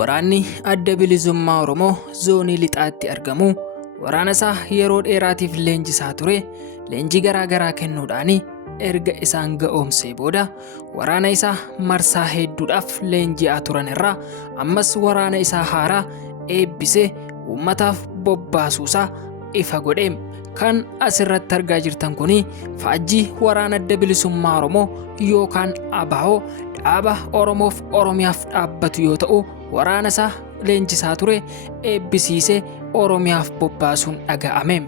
Waraanni adda bilisummaa Oromoo zoonii lixaatti argamu waraana isaa yeroo dheeraatiif leenjisaa ture. Leenjii garaa garaa kennuudhaan erga isaan ga'oomsee booda waraana isaa marsaa hedduudhaaf leenji'aa turan irraa ammas waraana isaa haaraa eebbisee uummataaf bobbaasuusaa ifa godhe. Kan asirratti argaa jirtan kun faajjii waraana adda bilisummaa Oromoo yookaan ABO dhaaba Oromoof Oromiyaaf dhaabbatu yoo ta'u, waraana isaa leenjisaa ture eebbisiisee Oromiyaaf bobbaasuun dhaga'ame.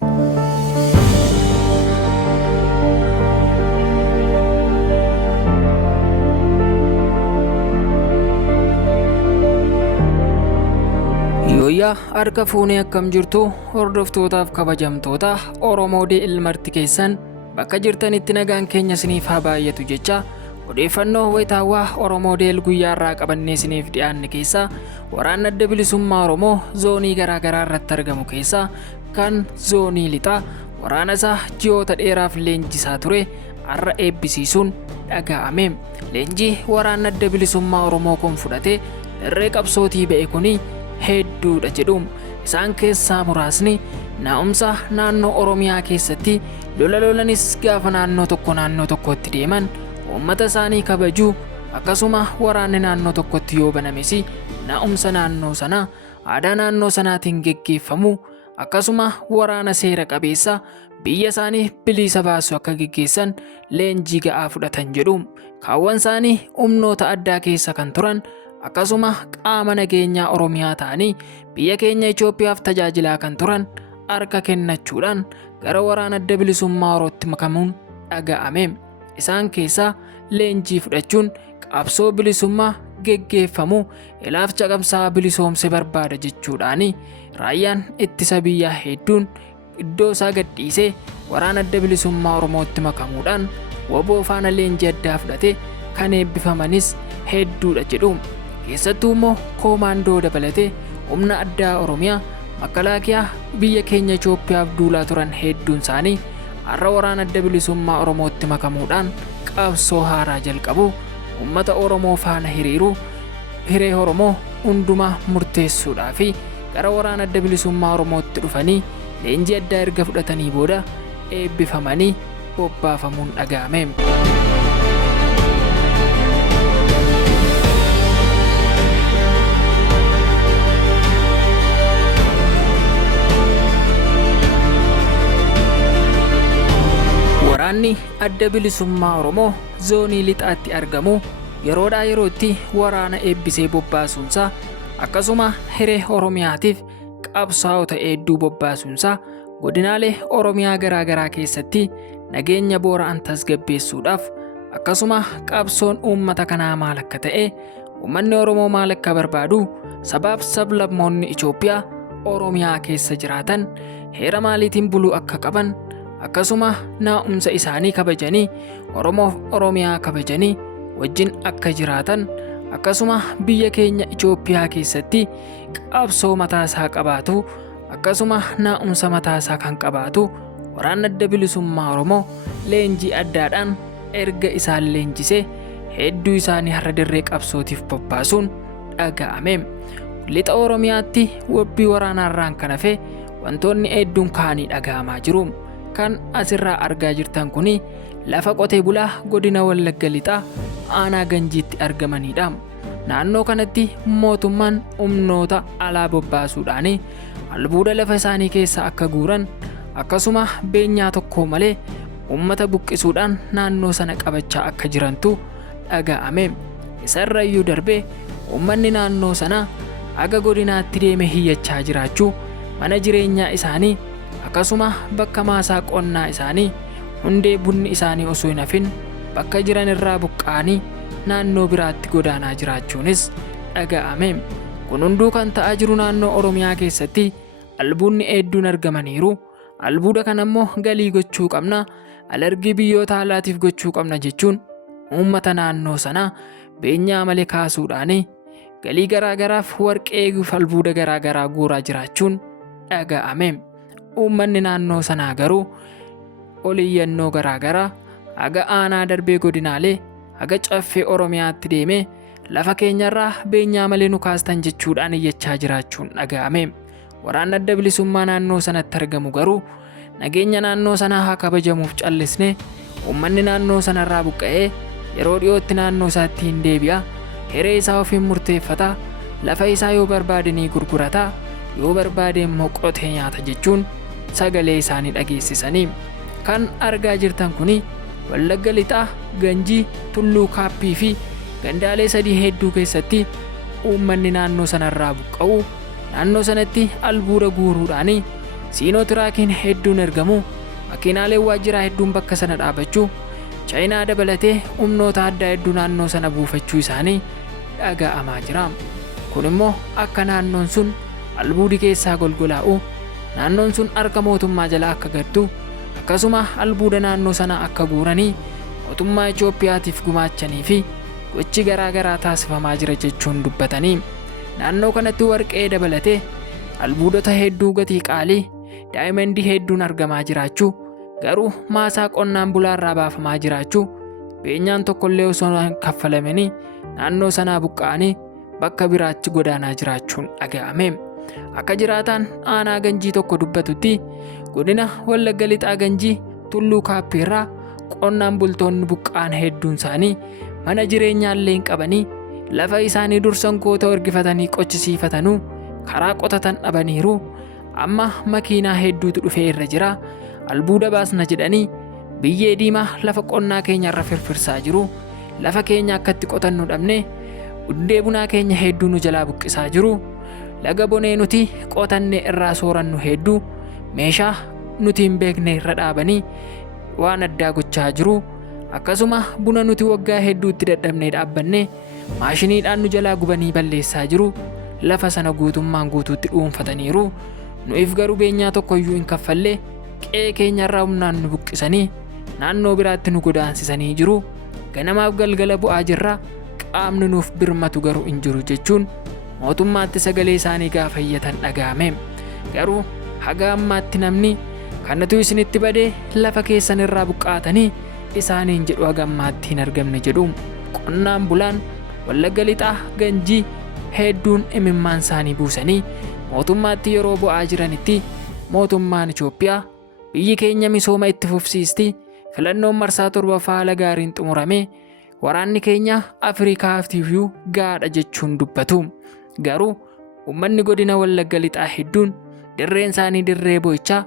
Yooyyaa harka fuunee akkam jirtu hordoftootaaf kabajamtoota Oromoo ilmarti keessan bakka jirtanitti nagaan keenya isiniif haa baay'atu jecha odeeffannoo wayitaawwaa Oromoo guyyaa irraa qabannee isiniif dhiyaanne keessaa waraanni adda bilisummaa Oromoo zoonii garaa garaa irratti argamu keessaa kan zoonii lixaa waraana isaa ji'oota dheeraaf leenjisaa ture har'a eebbisiisuun dhaga'ame. Leenjii waraanni adda bilisummaa Oromoo kun fudhate dirree qabsootii ba'e kuni hedduudha jedhu. Isaan keessaa muraasni naa'umsa naannoo Oromiyaa keessatti lolanis gaafa naannoo tokkotti deeman uummata isaanii kabajuu, akkasuma waraanni naannoo tokkotti yoo banames naa'umsa naannoo sanaa aadaa naannoo sanaatiin geggeeffamu, akkasuma waraana seera qabeessa biyya isaanii bilisa baasu akka geggeessan leenjii ga'aa fudhatan jedhu. Kaawwan isaanii humnoota addaa keessa kan turan, akkasuma qaama nageenyaa Oromiyaa ta'anii biyya keenya Itoophiyaaf tajaajilaa kan turan harka kennachuudhaan gara waraana adda bilisummaa Oromootti makamuun dhaga'ame. Isaan keessaa leenjii fudhachuun qabsoo bilisummaa geggeeffamu ilaalcha qabsaa bilisoomse barbaada jechuudhaan raayyaan ittisa biyyaa hedduun iddoo isaa gadhiisee waraana adda bilisummaa Oromootti makamuudhaan waboo faana leenjii addaa fudhate kan eebbifamanis hedduudha jedhu. Keessattuu immoo koomaandoo dabalatee humna addaa Oromiyaa makalaakiyaa biyya keenya Itoophiyaaf duulaa turan hedduun isaanii har'a waraana adda bilisummaa Oromootti makamuudhaan qabsoo haaraa jalqabu, uummata Oromoo faana hiree Oromoo hundumaa murteessuudhaa fi gara waraana adda bilisummaa Oromootti dhufanii leenjii addaa erga fudhatanii booda eebbifamanii bobbaafamuun dhaga'ame. Waraanni adda bilisummaa Oromoo zoonii lixaatti argamu yeroodhaa yerootti waraana eebbisee bobbaasuunsaa, akkasuma hiree Oromiyaatiif qabsaa'ota hedduu bobbaasuunsaa godinaalee Oromiyaa garaa garaa keessatti nageenya boora'an tasgabbeessuudhaaf, akkasuma qabsoon uummata kanaa maal akka ta'e, uummanni Oromoo maal akka barbaadu, sabaaf sablammoonni Itoophiyaa Oromiyaa keessa jiraatan heera maaliitiin buluu akka qaban, akkasuma naa'umsa isaanii kabajanii Oromoof Oromiyaa kabajanii wajjin akka jiraatan, akkasuma biyya keenya Itoophiyaa keessatti qabsoo mataa isaa qabaatu, akkasuma naa'umsa mataa isaa kan qabaatu waraanni adda bilisummaa Oromoo leenjii addaadhaan erga isaan leenjisee hedduu isaanii har'a dirree qabsootiif bobbaasuun dhaga'ame. Lixa Oromiyaatti wabbii waraanaarraan kan hafe wantoonni hedduun kaanii dhaga'amaa jiru. Kan asirraa argaa jirtan kun lafa qotee bulaa godina Wallagga lixaa aanaa Ganjiitti argamanidha. Naannoo kanatti mootummaan humnoota alaa bobbaasuudhaan albuuda lafa isaanii keessa akka guuran, akkasuma beenyaa tokko malee uummata buqqisuudhaan naannoo sana qabachaa akka jirantu dhaga'ame. Isarrayyuu darbee uummanni naannoo sana aga godinaatti deeme hiyyachaa jiraachuu, mana jireenyaa isaanii, akkasuma bakka maasaa qonnaa isaanii, hundee bunni isaanii osoo hin hafin bakka jiran irraa buqqa'anii naannoo biraatti godaanaa jiraachuunis dhaga'ame. Kun hunduu kan ta'aa jiru naannoo Oromiyaa keessatti albuudni hedduun argamaniiru. Albuuda kana immoo galii gochuu qabna, alargii biyyoota alaatiif gochuu qabna jechuun uummata naannoo sanaa beenyaa malee kaasuudhaan galii garaa garaaf warqee albuuda garaa garaa guuraa jiraachuun dhaga'ame. Uummanni naannoo sanaa garuu oliyyannoo garaa garaa haga aanaa darbee godinaalee haga caffee Oromiyaatti deemee lafa keenyarraa beenyaa malee nu kaastan jechuudhaan iyyachaa jiraachuun dhaga'ame. Waraanni adda bilisummaa naannoo sanatti argamu garuu nageenya naannoo sanaa haa kabajamuuf callisne uummanni naannoo sanarraa buqqa'ee yeroo dhiyootti naannoo isaatti hin deebi'a, hiree isaa ofiin murteeffata, lafa isaa yoo barbaade ni gurgurata, yoo barbaade immoo qotee nyaata jechuun sagalee isaanii dhageessisanii. Kan argaa jirtan kuni Wallagga Lixaa, Ganjii, Tulluu Kaappii fi gandaalee sadii hedduu keessatti uummanni naannoo sanarraa buqqa'u, naannoo sanatti albuuda guuruudhaan siinotiraakiin hedduun ergamu, makiinaaleen waajjiraa hedduun bakka sana dhaabachuu, chaayinaa dabalatee humnoota addaa hedduu naannoo sana buufachuu isaanii dhaga'amaa jira. Kun immoo akka naannoon sun albuudi keessaa golgolaa'u, naannoon sun harka mootummaa jala akka gaddu, akkasuma albuuda naannoo sana akka guuranii mootummaa Itoophiyaatiif gumaachanii fi gochi garaagaraa taasifamaa jira jechuun dubbatanii. Naannoo kanatti warqee dabalatee albuudota hedduu gatii qaalii, daayimandii hedduun argamaa jiraachuu, garuu maasaa qonnaan bulaarraa baafamaa jiraachuu, beenyaan tokkollee osoo hin kaffalamanii naannoo sanaa buqqa'anii bakka biraatti godaanaa jiraachuun dhaga'ame. Akka jiraataan aanaa Ganjii tokko dubbatutti godina Wallagga Lixaa Ganjii Tulluu Kaappiirraa qonnaan bultoonni buqqa'an hedduun isaanii mana jireenyaallee hin qabanii, lafa isaanii dursan koota ergifatanii qochisiifatanuu karaa qotatan dhabaniiru. Amma makiinaa hedduutu dhufee irra jira, albuuda baasna jedhanii biyyee diimaa lafa qonnaa keenya irra firfirsaa jiru. Lafa keenya akkatti qotannu dhabne, hundee bunaa keenya hedduu nu jalaa buqqisaa jiru. Laga bonee nuti qotanne irraa soorannu hedduu meeshaa nuti hin beekne irra dhaabanii waan addaa gochaa jiru. Akkasuma buna nuti waggaa hedduutti dadhabnee dhaabbanne maashiniidhaan nu jalaa gubanii balleessaa jiru. Lafa sana guutummaan guutuutti dhuunfataniiru. Nuuf garuu beenyaa tokkoyyuu hin kaffallee qe'ee keenyarraa humnaan nu buqqisanii naannoo biraatti nu godaansisanii jiru. Ganamaaf galgala bu'aa jirra, qaamni nuuf birmatu garuu hin jiru jechuun mootummaatti sagalee isaanii gaafa iyyatan dhaga'ame. Garuu haga ammaatti namni kanatu isinitti badee lafa keessan irraa buqqaatanii isaaniin jedhu haga ammaatti hin argamne jedhu. Qonnaan bulaan Wallagga Lixaa Ganjii hedduun imimmaan isaanii buusanii mootummaatti yeroo bu'aa jiranitti mootummaan Itoophiyaa biyyi keenya misooma itti fufsiisti, filannoon marsaa 7ffaa haala gaariin xumurame, waraanni keenya Afriikaaftiifuu gaadha jechuun dubbatu. Garuu uummanni godina Wallagga Lixaa hedduun dirreen isaanii dirree boo'ichaa,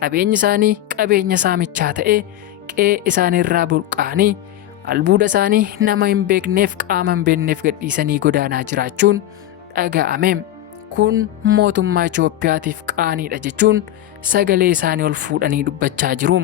qabeenyi isaanii qabeenya saamichaa ta'ee qe'ee isaaniirraa buqqa'anii albuuda isaanii nama hin beekneef qaama hin beekneef gadhiisanii godaanaa jiraachuun dhaga'ame. Kun mootummaa Itoophiyaatiif qaaniidha jechuun sagalee isaanii ol fuudhanii dubbachaa jiru.